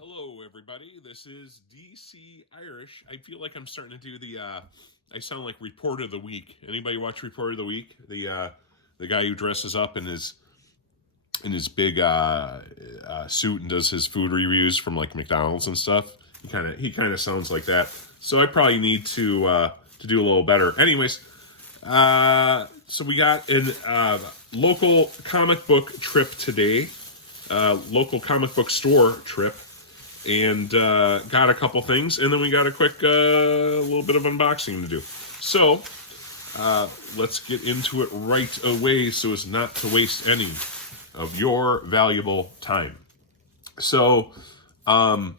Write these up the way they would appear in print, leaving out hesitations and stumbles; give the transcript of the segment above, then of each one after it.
Hello, everybody. This is DC Irish. I feel like I'm starting to do the. I sound like Report of the Week. Anybody watch Report of the Week? The guy who dresses up in his big suit and does his food reviews from like McDonald's and stuff. He kind of sounds like that. So I probably need to do a little better. Anyways, so we got a local comic book trip today. Local comic book store trip. And got a couple things, and then we got a quick little bit of unboxing to do. So let's get into it right away so as not to waste any of your valuable time. So a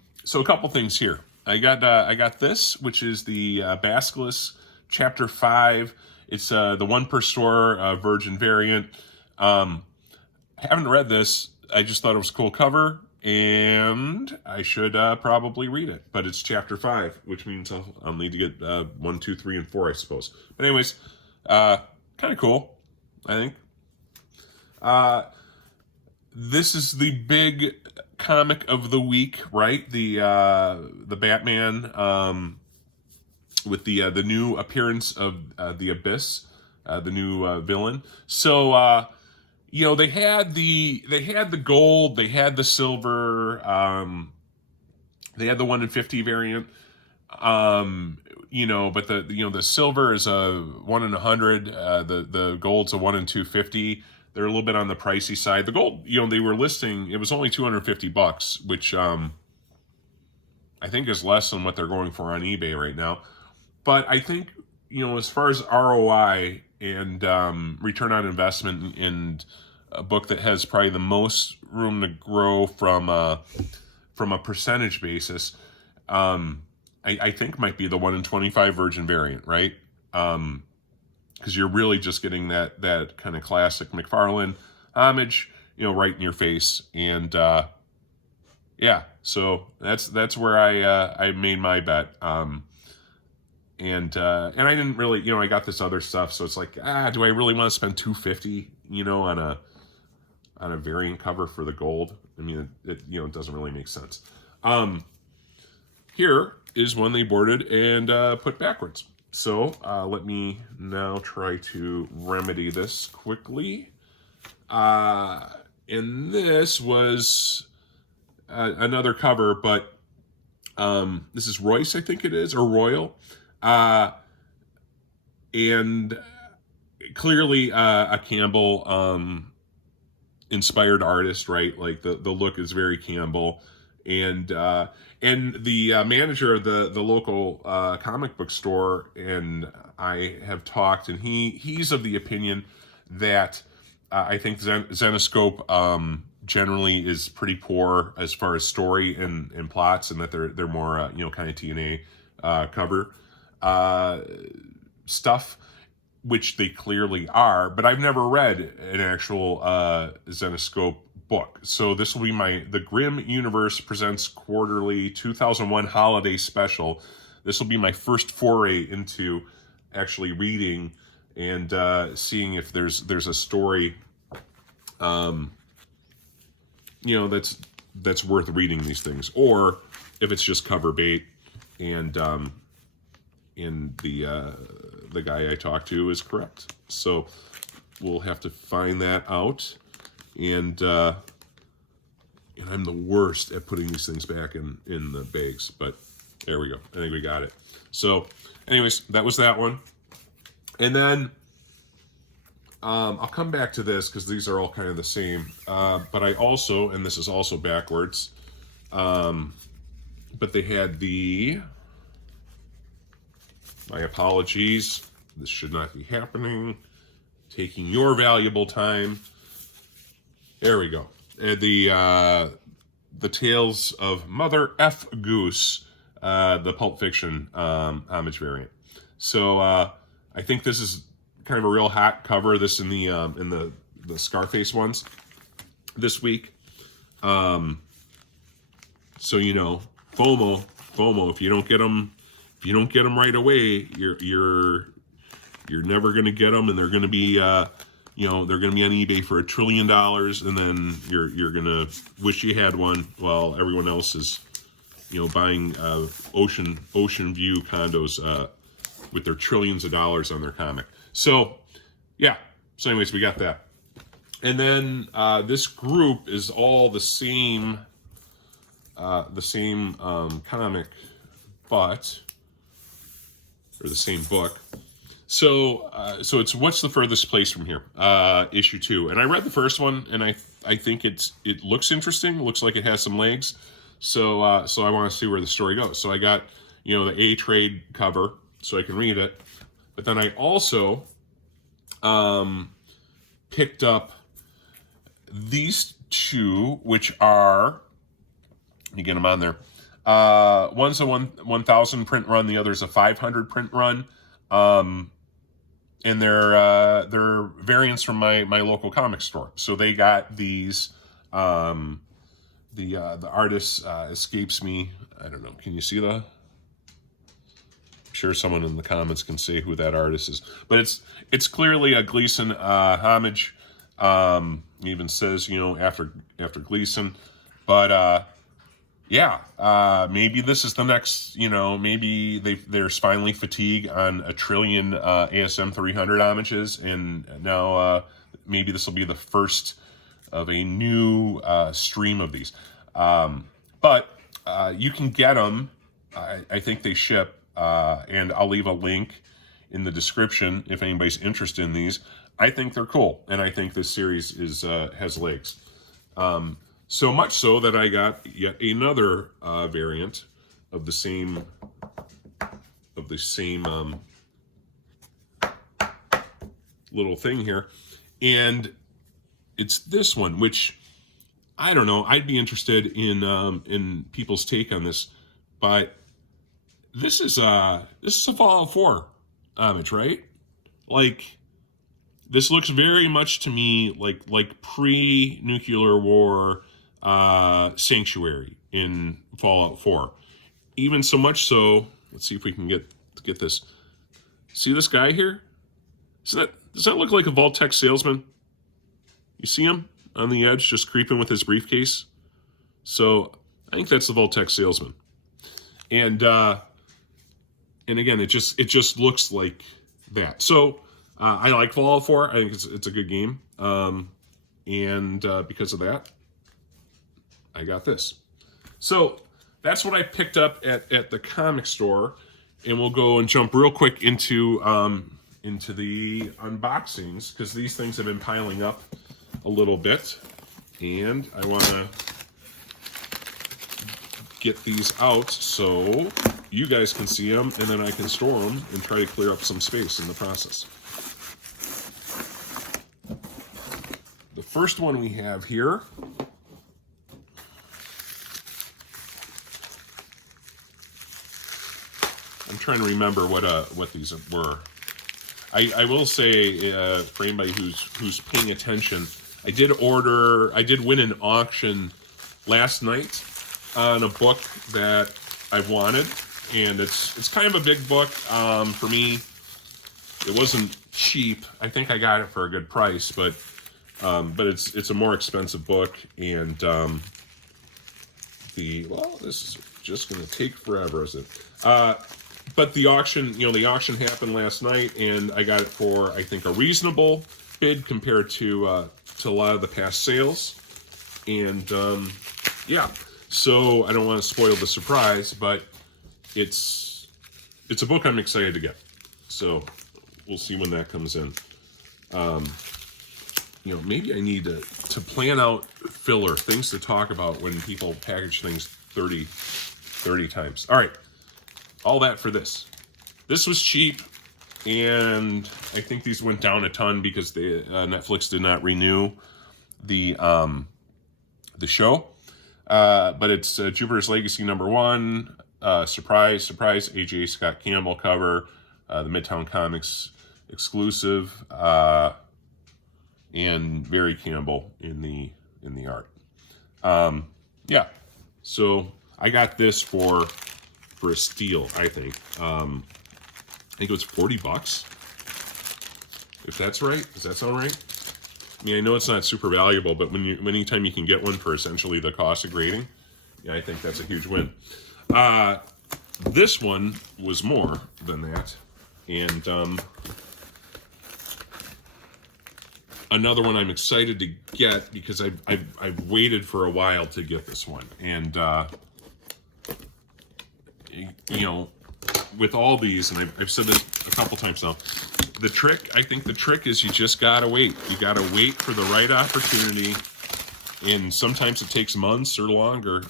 couple things here. I got this, which is the Basilisk Chapter 5. It's the one per store Virgin variant. I haven't read this. I just thought it was a cool cover. And I should probably read it, but it's chapter 5, which means I'll need to get 1, 2, 3, and 4, I suppose. But anyways, kind of cool, I think. This is the big comic of the week, right? The Batman with the new appearance of the Abyss, the new villain. So. They had the gold, they had the silver, they had the 1 in 50 variant, but the silver is a 1 in 100, the gold's a 1 in 250. They're a little bit on the pricey side. The gold, they were listing, it was only $250, which I think is less than what they're going for on eBay right now. But I think as far as ROI and return on investment, and a book that has probably the most room to grow from a percentage basis, I think might be the 1 in 25 Virgin variant, right? Because you're really just getting that kind of classic McFarlane homage, right in your face, and yeah. So that's where I made my bet. And I didn't really, I got this other stuff, so it's like, do I really want to spend $250, on a variant cover for the gold? I mean, it doesn't really make sense. Here is one they boarded and put backwards. So let me now try to remedy this quickly. And this was another cover, but this is Royce, I think it is, or Royal. And clearly a Campbell inspired artist, right? Like the look is very Campbell, and the manager of the local comic book store and I have talked, and he's of the opinion that I think Zenescope generally is pretty poor as far as story and plots, and that they're more kind of TNA cover stuff, which they clearly are, but I've never read an actual Zenescope book. So this will be the Grimm Universe Presents Quarterly 2001 Holiday Special. This will be my first foray into actually reading and seeing if there's a story that's worth reading these things, or if it's just cover bait. And the guy I talked to is correct. So we'll have to find that out. And I'm the worst at putting these things back in the bags, but there we go. I think we got it. So anyways, that was that one. And then I'll come back to this because these are all kind of the same. But I also, and this is also backwards, but they had my apologies. This should not be happening. Taking your valuable time. There we go. The Tales of Mother F. Goose, the Pulp Fiction homage variant. So I think this is kind of a real hot cover. This in the Scarface ones this week. So FOMO. If you don't get them. If you don't get them right away, you're never gonna get them, and they're gonna be they're gonna be on eBay for $1 trillion, and then you're gonna wish you had one while everyone else is buying ocean view condos with their trillions of dollars on their comic. So, yeah. So, anyways, we got that. And then this group is all the same comic, but or the same book. So it's What's the Furthest Place from Here, issue 2. And I read the first one, and I think it looks interesting. It looks like it has some legs. So I want to see where the story goes. So I got the A-Trade cover so I can read it, but then I also picked up these two, which are, let me get them on there. One's a 1,000 print run, the other's a 500 print run. And they're variants from my local comic store. So they got these. The artist escapes me. I don't know. Can you see the? I'm sure someone in the comments can say who that artist is. But it's clearly a Gleason homage. He even says after Gleason. But maybe this is the next. Maybe there's finally fatigue on a trillion ASM 300 homages, and now maybe this will be the first of a new stream of these. But you can get them. I think they ship, and I'll leave a link in the description if anybody's interested in these. I think they're cool, and I think this series has legs. So much so that I got yet another variant of the same little thing here, and it's this one, which I don't know. I'd be interested in people's take on this, but this is a Fallout 4 homage, right? Like, this looks very much to me like pre-nuclear war Sanctuary in Fallout 4. Even so much so, let's see if we can get this. See this guy here? Does that look like a Vault-Tec salesman? You see him on the edge just creeping with his briefcase? So I think that's the Vault-Tec salesman. And again, it just looks like that. So I like Fallout 4. I think it's a good game. And because of that, I got this. So that's what I picked up at the comic store. And we'll go and jump real quick into the unboxings, because these things have been piling up a little bit, and I want to get these out so you guys can see them, and then I can store them and try to clear up some space in the process. The first one we have here I'm trying to remember what these were. I will say, for anybody who's paying attention, I did win an auction last night on a book that I've wanted, and it's kind of a big book. For me, it wasn't cheap. I think I got it for a good price, but it's a more expensive book, and this is just going to take forever, is it? But the auction happened last night, and I got it for, I think, a reasonable bid compared to a lot of the past sales. And so I don't want to spoil the surprise, but it's a book I'm excited to get. So we'll see when that comes in. Maybe I need to plan out filler, things to talk about when people package things 30 times. All right. All that for this. This was cheap, and I think these went down a ton because Netflix did not renew the show. But it's Jupiter's Legacy #1. Surprise, AJ Scott Campbell cover, the Midtown Comics exclusive, and Barry Campbell in the art. So I got this for a steal, I think. I think it was $40, if that's right. Does that sound right? I mean, I know it's not super valuable, but anytime you can get one for essentially the cost of grading, I think that's a huge win. This one was more than that, and another one I'm excited to get because I've waited for a while to get this one, and you know, with all these, and I've said this a couple times now, I think the trick is you just gotta wait. You gotta wait for the right opportunity, and sometimes it takes months or longer.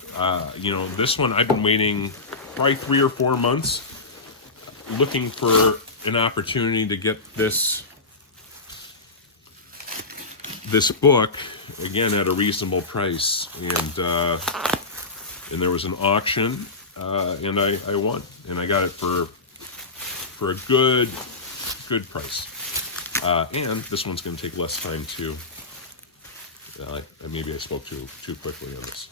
You know, this one I've been waiting probably 3 or 4 months, looking for an opportunity to get this book again at a reasonable price, and there was an auction, and I won, and I got it for a good price, and this one's going to take less time to. Maybe I spoke too quickly on this.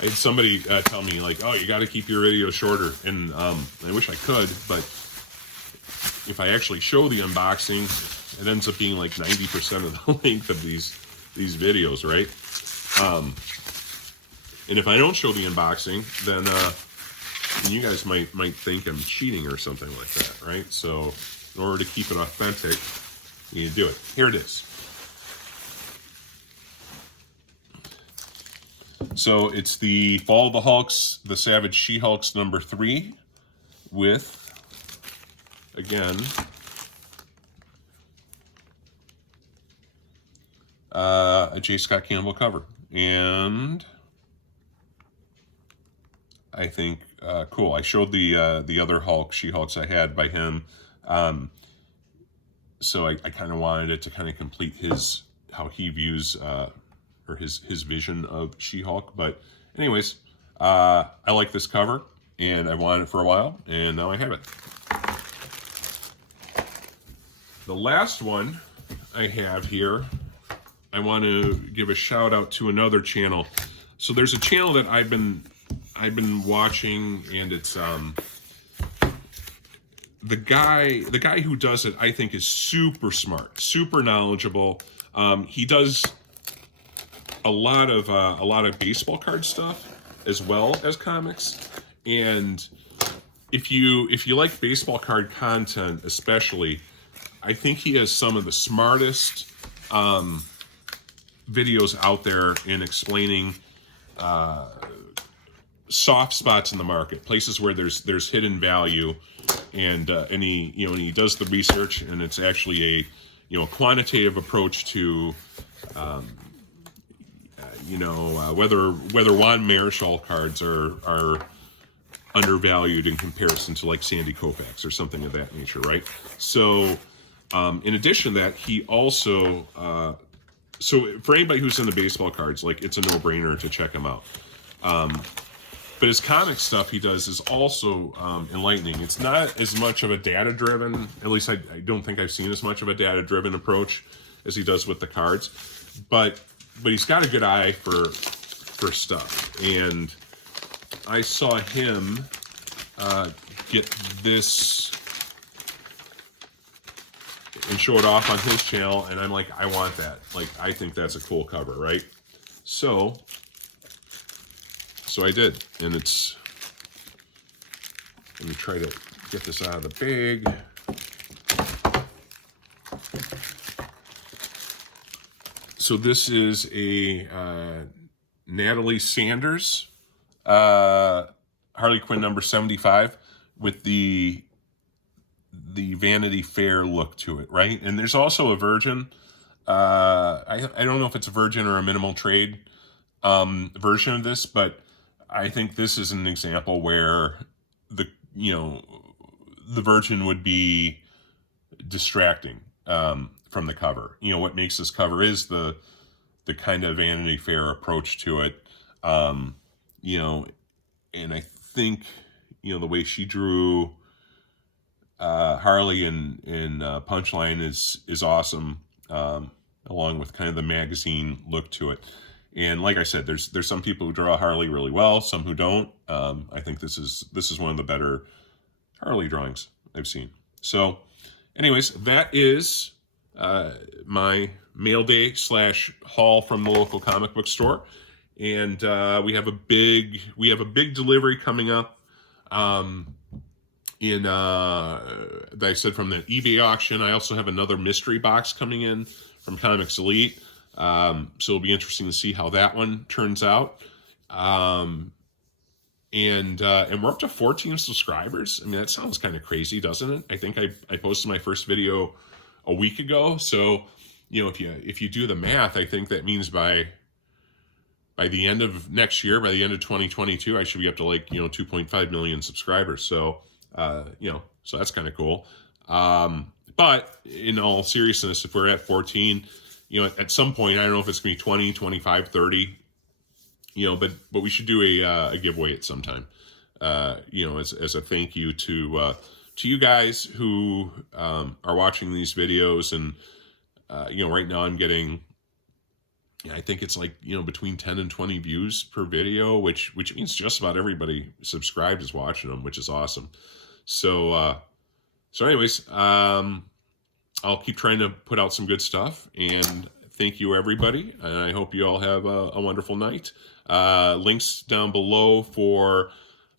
I had somebody tell me, like, oh, you got to keep your videos shorter, and I wish I could, but if I actually show the unboxing, it ends up being like 90% of the length of these videos, right? And if I don't show the unboxing, then you guys might think I'm cheating or something like that, right? So in order to keep it authentic, you need to do it. Here it is. So it's the Fall of the Hulks, the Savage She-Hulks #3, with, again, a J. Scott Campbell cover. And I think cool. I showed the other Hulk, She-Hulks I had by him. So I kind of wanted it to kind of complete how he views or his vision of She-Hulk. But anyways, I like this cover, and I wanted it for a while, and now I have it. The last one I have here, I want to give a shout out to another channel. So there's a channel that I've been watching, and it's the guy who does it, I think, is super smart, super knowledgeable. He does a lot of baseball card stuff as well as comics, and if you like baseball card content especially, I think he has some of the smartest videos out there in explaining soft spots in the market, places where there's hidden value, and he does the research, and it's actually a quantitative approach to whether Juan Marichal cards are undervalued in comparison to like Sandy Koufax or something of that nature, right? So in addition to that, he also so for anybody who's into baseball cards, like, it's a no-brainer to check him out. But his comic stuff he does is also enlightening. It's not as much of a data-driven, at least I don't think I've seen as much of a data-driven approach as he does with the cards. But he's got a good eye for stuff. And I saw him get this and show it off on his channel, and I'm like, I want that. Like, I think that's a cool cover, right? So I did, and it's, let me try to get this out of the bag. So this is a Natalie Sanders Harley Quinn #75 with the Vanity Fair look to it, right? And there's also a Virgin. I don't know if it's a Virgin or a minimal trade version of this, but I think this is an example where the Virgin would be distracting from the cover. What makes this cover is the kind of Vanity Fair approach to it. And I think the way she drew Harley in Punchline is awesome, along with kind of the magazine look to it. And like I said, there's some people who draw Harley really well, some who don't. I think this is one of the better Harley drawings I've seen. So anyways, that is my mail day / haul from the local comic book store. and we have a big delivery coming up. That I said from the eBay auction. I also have another mystery box coming in from Comics Elite. So it'll be interesting to see how that one turns out. And we're up to 14 subscribers. I mean, that sounds kind of crazy, doesn't it? I think I posted my first video a week ago. So, if you do the math, I think that means by the end of next year, by the end of 2022, I should be up to 2.5 million subscribers. So, so that's kind of cool. But in all seriousness, if we're at 14, at some point, I don't know if it's going to be 20, 25, 30, but we should do a giveaway at some time, as a thank you to you guys who are watching these videos. And, right now I'm getting, I think it's between 10 and 20 views per video, which means just about everybody subscribed is watching them, which is awesome. So anyways, I'll keep trying to put out some good stuff, and thank you everybody. And I hope you all have a wonderful night. Links down below for,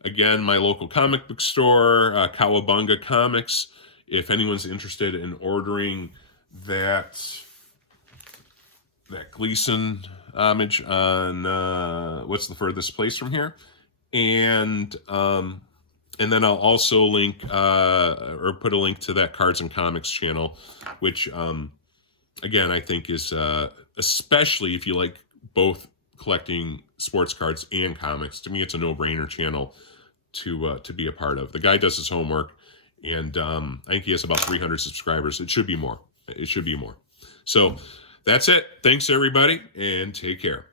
again, my local comic book store, Cowabunga Comics. If anyone's interested in ordering that Gleason homage on what's the furthest place from here, and then I'll also link or put a link to that Cards and Comics channel, which again I think is especially if you like both collecting sports cards and comics, to me it's a no-brainer channel to be a part of. The guy does his homework, and I think he has about 300 subscribers. It should be more. So that's it. Thanks everybody, and take care.